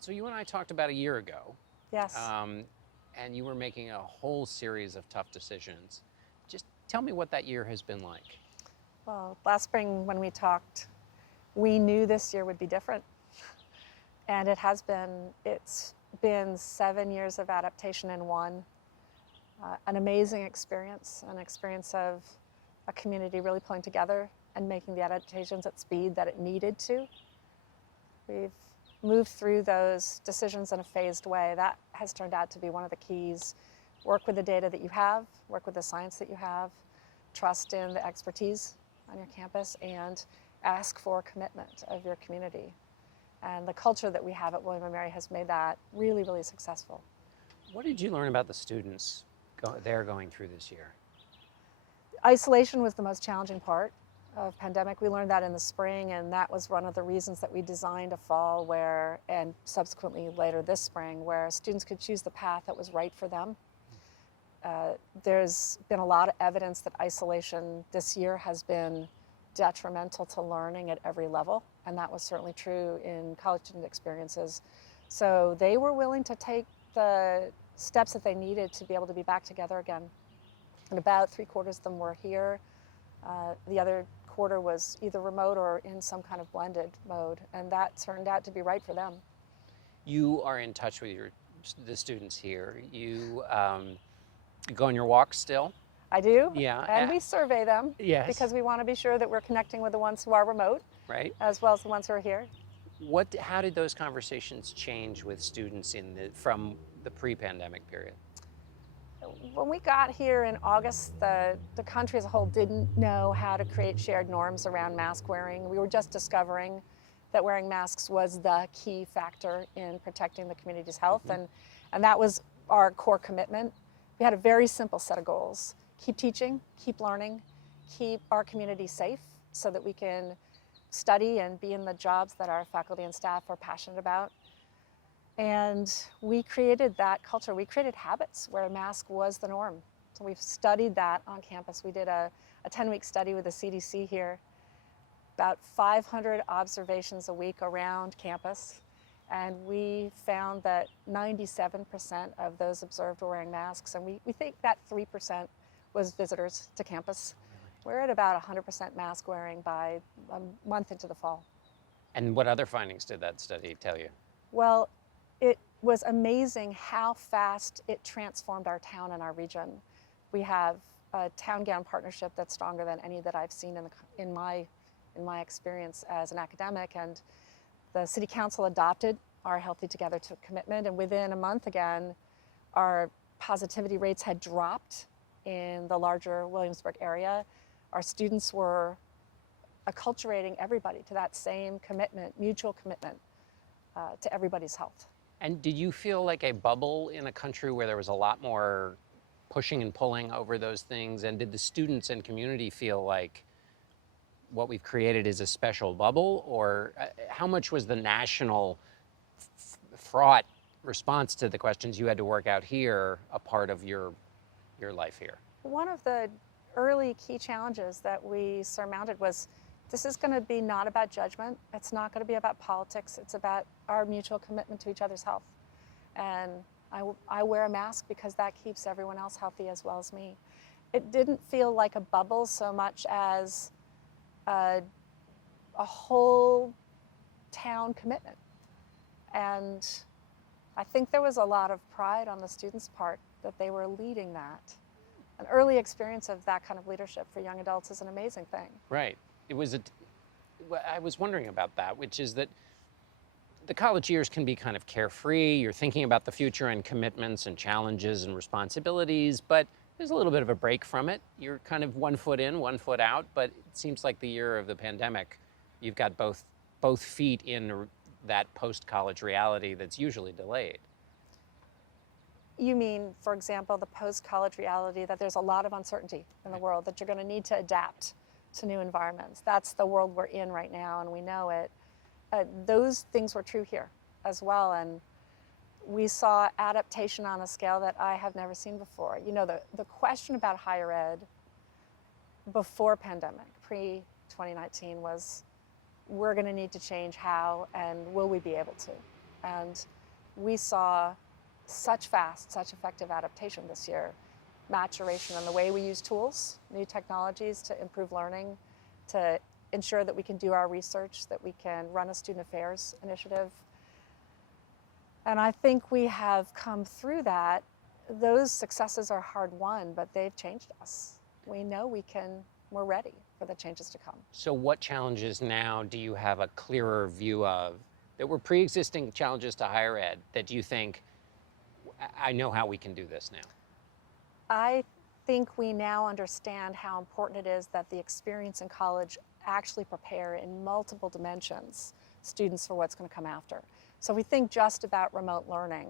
So you and I talked about a year ago, Yes. and you were making a whole series of tough decisions. Just tell me what that year has been like. Well, last spring when we talked, we knew this year would be different. And it has been. It's been 7 years of adaptation in one. An amazing experience, an experience of a community really pulling together and making the adaptations at speed that it needed to. We've moved through those decisions in a phased way. That has turned out to be one of the keys. Work with the data that you have, work with the science that you have, trust in the expertise on your campus, and ask for commitment of your community. And the culture that we have at William & Mary has made that really, really successful. What did you learn about the students they're going through this year? Isolation was the most challenging part of pandemic. We learned that in the spring, and that was one of the reasons that we designed a fall where, and subsequently later this spring, where students could choose the path that was right for them. There's been a lot of evidence that isolation this year has been detrimental to learning at every level, and that was certainly true in college student experiences. So they were willing to take the steps that they needed to be able to be back together again. And about 3/4 of them were here. The other quarter was either remote or in some kind of blended mode, and that turned out to be right for them. You are in touch with the students here. You go on your walks still? I do. Yeah. And we survey them. Yes. Because we want to be sure that we're connecting with the ones who are remote. Right. As well as the ones who are here. How did those conversations change with students from the pre-pandemic period? When we got here in August, the country as a whole didn't know how to create shared norms around mask wearing. We were just discovering that wearing masks was the key factor in protecting the community's health, and that was our core commitment. We had a very simple set of goals. Keep teaching, keep learning, keep our community safe so that we can study and be in the jobs that our faculty and staff are passionate about. And we created that culture. We created habits where a mask was the norm. So we've studied that on campus. We did a 10-week study with the CDC here, about 500 observations a week around campus. And we found that 97% of those observed were wearing masks. And we think that 3% was visitors to campus. We're at about 100% mask wearing by a month into the fall. And what other findings did that study tell you? Well, it was amazing how fast it transformed our town and our region. We have a town-gown partnership that's stronger than any that I've seen in my experience as an academic, and the City Council adopted our Healthy Together commitment, and within a month again, our positivity rates had dropped in the larger Williamsburg area. Our students were acculturating everybody to that same commitment, mutual commitment to everybody's health. And did you feel like a bubble in a country where there was a lot more pushing and pulling over those things? And did the students and community feel like what we've created is a special bubble? Or how much was the national fraught response to the questions you had to work out here a part of your life here? One of the early key challenges that we surmounted was this is going to be not about judgment. It's not going to be about politics. It's about our mutual commitment to each other's health. And I wear a mask because that keeps everyone else healthy as well as me. It didn't feel like a bubble so much as a whole town commitment. And I think there was a lot of pride on the students' part that they were leading that. An early experience of that kind of leadership for young adults is an amazing thing. Right. I was wondering about that, which is that the college years can be kind of carefree. You're thinking about the future and commitments and challenges and responsibilities, but there's a little bit of a break from it. You're kind of 1 foot in, 1 foot out, but it seems like the year of the pandemic, you've got both feet in that post-college reality that's usually delayed. You mean, for example, the post-college reality that there's a lot of uncertainty in the world, that you're going to need to adapt to new environments. That's the world we're in right now, and we know it. Those things were true here as well, and we saw adaptation on a scale that I have never seen before. You know, the question about higher ed before pandemic, pre-2019, was we're going to need to change how, and will we be able to? And we saw such fast, such effective adaptation this year. Maturation in the way we use tools, new technologies to improve learning, to ensure that we can do our research, that we can run a student affairs initiative. And I think we have come through that. Those successes are hard won, but they've changed us. We know we're ready for the changes to come. So what challenges now do you have a clearer view of that were pre-existing challenges to higher ed that you think, I know how we can do this now? I think we now understand how important it is that the experience in college actually prepare in multiple dimensions students for what's going to come after. So we think just about remote learning,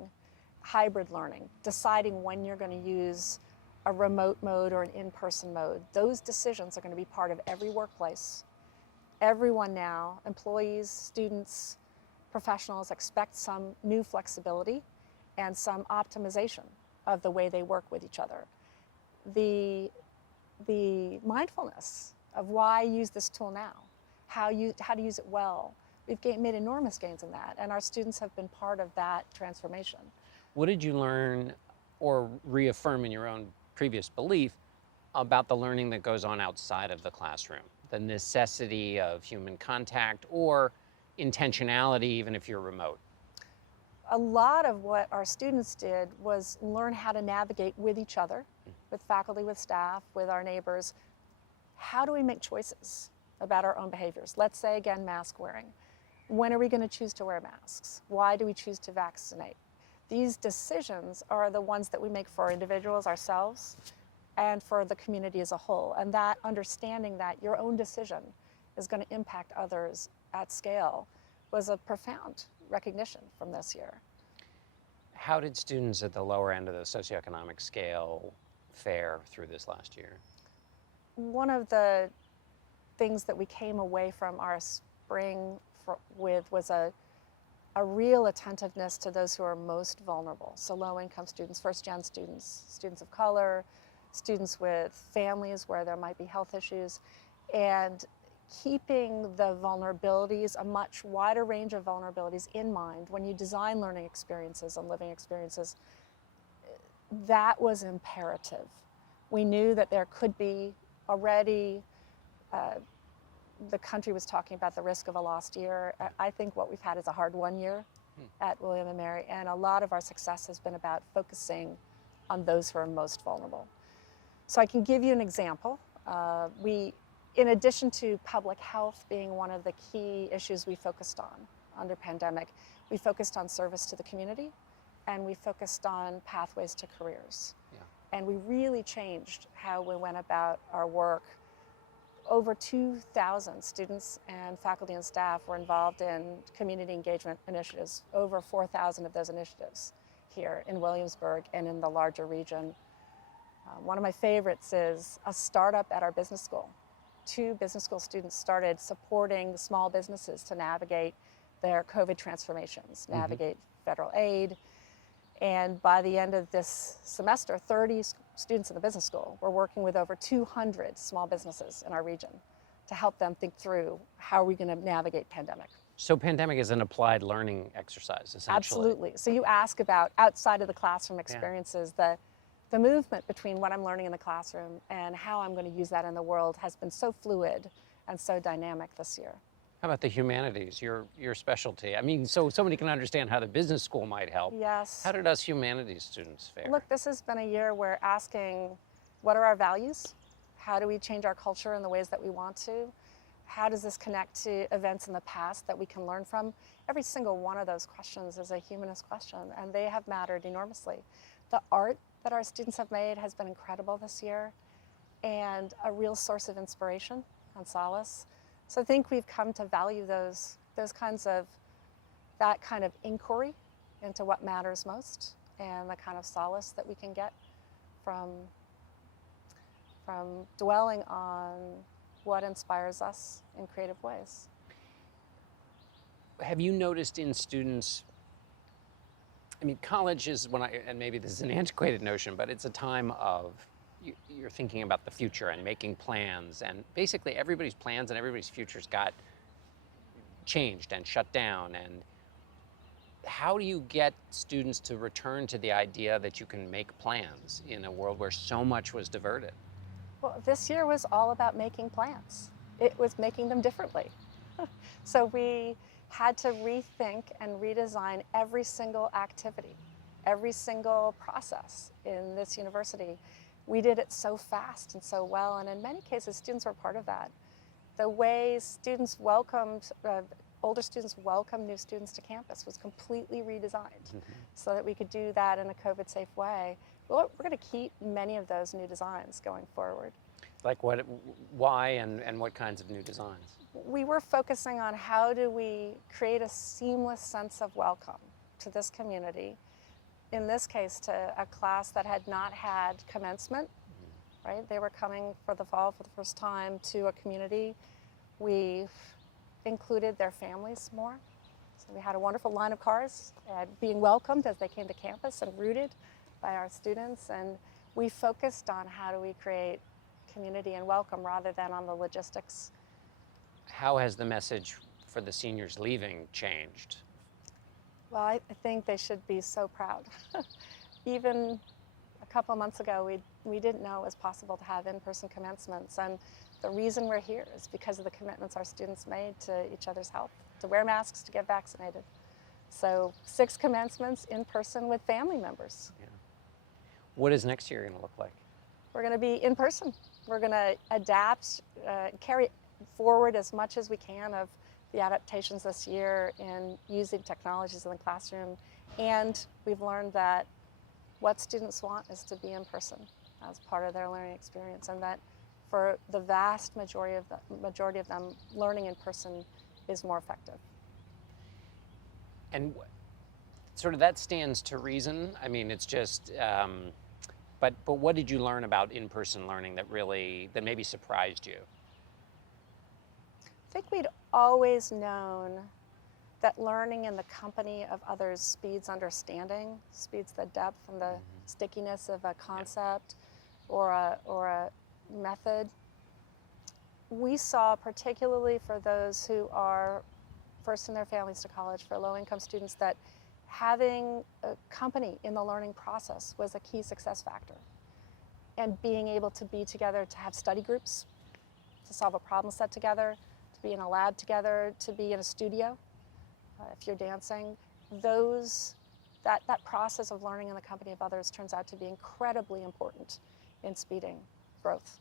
hybrid learning, deciding when you're going to use a remote mode or an in-person mode. Those decisions are going to be part of every workplace. Everyone now, employees, students, professionals, expect some new flexibility and some optimization of the way they work with each other. The mindfulness of why use this tool now, how to use it well. We've made enormous gains in that, and our students have been part of that transformation. What did you learn or reaffirm in your own previous belief about the learning that goes on outside of the classroom? The necessity of human contact or intentionality, even if you're remote? A lot of what our students did was learn how to navigate with each other, with faculty, with staff, with our neighbors. How do we make choices about our own behaviors? Let's say, again, mask wearing. When are we going to choose to wear masks? Why do we choose to vaccinate? These decisions are the ones that we make for individuals, ourselves, and for the community as a whole. And that understanding that your own decision is going to impact others at scale was a profound recognition from this year. How did students at the lower end of the socioeconomic scale fare through this last year? One of the things that we came away from our spring with was a real attentiveness to those who are most vulnerable. So low-income students, first-gen students, students of color, students with families where there might be health issues, and keeping the vulnerabilities, a much wider range of vulnerabilities in mind when you design learning experiences and living experiences. That was imperative. We knew that there could be already, the country was talking about the risk of a lost year. I think what we've had is a hard-won year at William & Mary, and a lot of our success has been about focusing on those who are most vulnerable. So I can give you an example. In addition to public health being one of the key issues we focused on under pandemic, we focused on service to the community, and we focused on pathways to careers. Yeah. And we really changed how we went about our work. Over 2,000 students and faculty and staff were involved in community engagement initiatives, over 4,000 of those initiatives here in Williamsburg and in the larger region. One of my favorites is a startup at our business school. 2 business school students started supporting small businesses to navigate their COVID transformations, navigate federal aid. And by the end of this semester, 30 students in the business school were working with over 200 small businesses in our region to help them think through how are we going to navigate pandemic. So pandemic is an applied learning exercise, essentially. Absolutely. So you ask about outside of the classroom experiences, the movement between what I'm learning in the classroom and how I'm going to use that in the world has been so fluid and so dynamic this year. How about the humanities, your specialty? I mean, so somebody can understand how the business school might help. Yes. How did us humanities students fare? Look, this has been a year where asking, what are our values? How do we change our culture in the ways that we want to? How does this connect to events in the past that we can learn from? Every single one of those questions is a humanist question, and they have mattered enormously. The art that our students have made has been incredible this year, and a real source of inspiration and solace. So I think we've come to value that kind of inquiry into what matters most, and the kind of solace that we can get from dwelling on what inspires us in creative ways. Have you noticed in students, I mean, college is and maybe this is an antiquated notion, but it's a time of, you're thinking about the future and making plans, and basically everybody's plans and everybody's futures got changed and shut down. And how do you get students to return to the idea that you can make plans in a world where so much was diverted? Well, this year was all about making plans. It was making them differently. So we had to rethink and redesign every single activity, every single process in this university. We did it so fast and so well, and in many cases, students were part of that. The way students welcomed, older students welcomed new students to campus was completely redesigned so that we could do that in a COVID-safe way. Well, we're going to keep many of those new designs going forward. Like what, why, and what kinds of new designs? We were focusing on how do we create a seamless sense of welcome to this community, in this case to a class that had not had commencement, right? They were coming for the fall for the first time to a community. We included their families more. So we had a wonderful line of cars being welcomed as they came to campus and rooted by our students. And we focused on how do we create community and welcome rather than on the logistics. How has the message for the seniors leaving changed? Well, I think they should be so proud. Even a couple of months ago, we didn't know it was possible to have in-person commencements. And the reason we're here is because of the commitments our students made to each other's health, to wear masks, to get vaccinated. So 6 commencements in person with family members. Yeah. What is next year going to look like? We're going to be in person. We're going to adapt, carry forward as much as we can of the adaptations this year in using technologies in the classroom. And we've learned that what students want is to be in person as part of their learning experience, and that for the vast majority of them, learning in person is more effective. And sort of that stands to reason. I mean, it's just, but what did you learn about in-person learning that maybe surprised you? I think we'd always known that learning in the company of others speeds understanding, speeds the depth and the stickiness of a concept or a method. We saw, particularly for those who are first in their families to college, for low-income students, that having a company in the learning process was a key success factor. And being able to be together, to have study groups, to solve a problem set together, to be in a lab together, to be in a studio, if you're dancing, that process of learning in the company of others turns out to be incredibly important in speeding growth.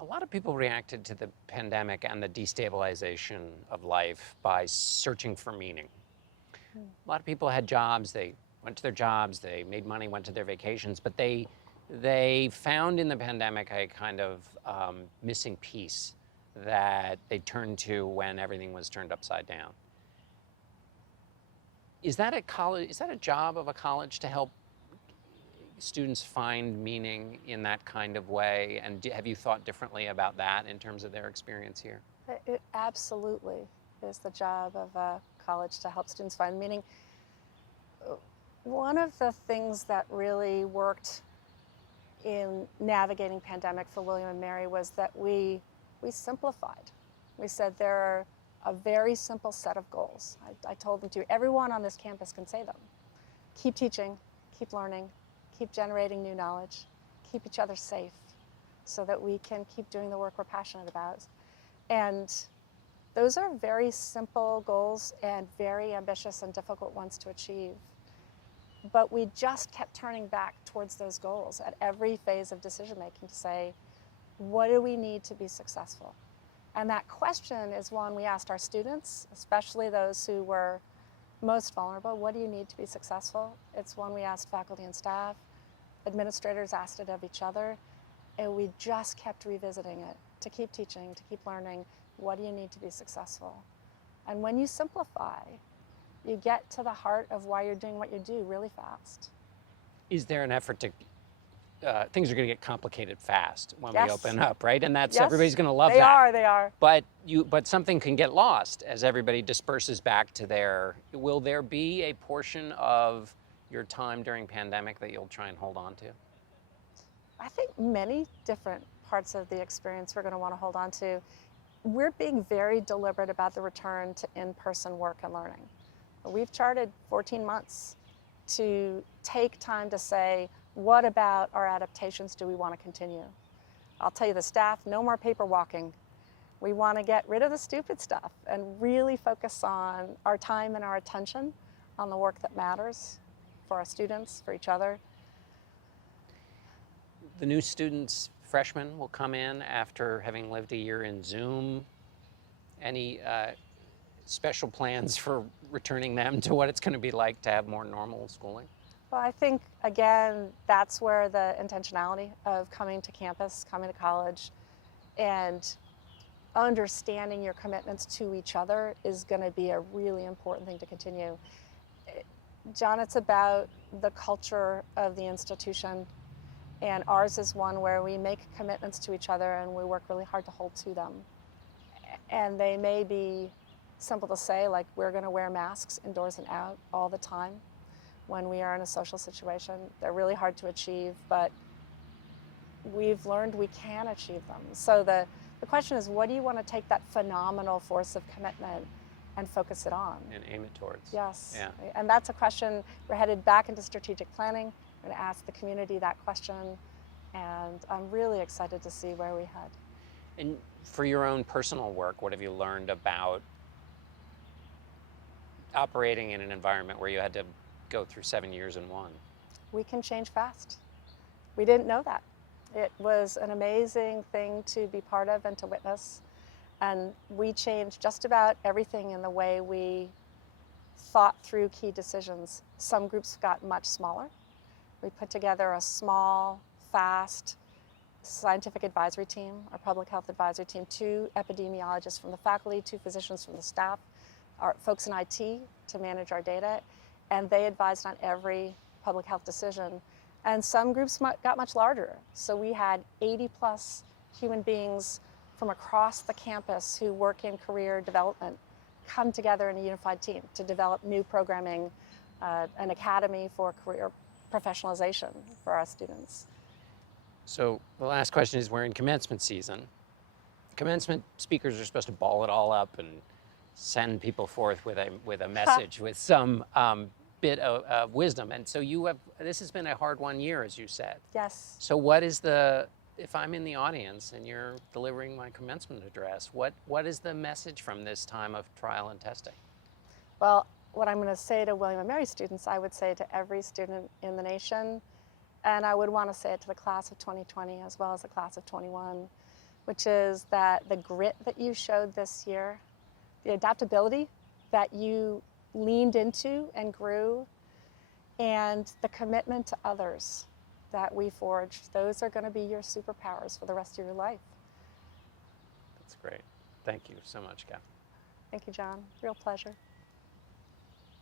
A lot of people reacted to the pandemic and the destabilization of life by searching for meaning. A lot of people had jobs, they went to their jobs, they made money, went to their vacations, but they found in the pandemic a kind of missing piece that they turned to when everything was turned upside down. Is that a job of a college to help students find meaning in that kind of way? And have you thought differently about that in terms of their experience here? It absolutely is the job of a college to help students find meaning. One of the things that really worked in navigating pandemic for William and Mary was that we simplified. We said there are a very simple set of goals. I told them to everyone on this campus can say them. Keep teaching, keep learning, keep generating new knowledge, keep each other safe so that we can keep doing the work we're passionate about. And those are very simple goals and very ambitious and difficult ones to achieve. But we just kept turning back towards those goals at every phase of decision making to say, what do we need to be successful? And that question is one we asked our students, especially those who were most vulnerable. What do you need to be successful? It's one we asked faculty and staff. Administrators asked it of each other. And we just kept revisiting it to keep teaching, to keep learning. What do you need to be successful? And when you simplify, you get to the heart of why you're doing what you do really fast. Is there an effort to, things are going to get complicated fast when we Yes. open up, right? And that's, Yes. everybody's going to love They that. They are. But something can get lost as everybody disperses back to will there be a portion of your time during pandemic that you'll try and hold on to? I think many different parts of the experience we're going to want to hold on to. We're being very deliberate about the return to in-person work and learning. We've charted 14 months to take time to say, what about our adaptations do we want to continue? I'll tell you, the staff, no more paper walking. We want to get rid of the stupid stuff and really focus on our time and our attention on the work that matters for our students, for each other. The new students, freshmen, will come in after having lived a year in Zoom. Any special plans for returning them to what it's going to be like to have more normal schooling? Well, I think, again, that's where the intentionality of coming to campus, coming to college, and understanding your commitments to each other is going to be a really important thing to continue. John, it's about the culture of the institution, and ours is one where we make commitments to each other and we work really hard to hold to them. And they may be simple to say, like we're going to wear masks indoors and out all the time when we are in a social situation. They're really hard to achieve, but we've learned we can achieve them. So the question is, what do you want to take that phenomenal force of commitment and focus it on? And aim it towards. Yes. Yeah. And that's a question. We're headed back into strategic planning. We're going to ask the community that question, and I'm really excited to see where we head. And for your own personal work, what have you learned about operating in an environment where you had to go through 7 years in one? We can change fast. We didn't know that. It was an amazing thing to be part of and to witness. And we changed just about everything in the way we thought through key decisions. Some groups got much smaller. We put together a small, fast scientific advisory team, our public health advisory team, 2 epidemiologists from the faculty, 2 physicians from the staff, our folks in IT to manage our data, and they advised on every public health decision. And some groups got much larger. So we had 80 plus human beings from across the campus who work in career development come together in a unified team to develop new programming, an academy for career professionalization for our students. So the last question is, we're in commencement season. Commencement speakers are supposed to ball it all up and send people forth with a message, with some bit of wisdom. And so this has been a hard 1 year, as you said. Yes. So if I'm in the audience and you're delivering my commencement address, what is the message from this time of trial and testing? Well, what I'm going to say to William & Mary students, I would say to every student in the nation, and I would want to say it to the class of 2020 as well as the class of 21, which is that the grit that you showed this year, the adaptability that you leaned into and grew, and the commitment to others that we forged, those are going to be your superpowers for the rest of your life. That's great. Thank you so much, Katherine. Thank you, John. Real pleasure.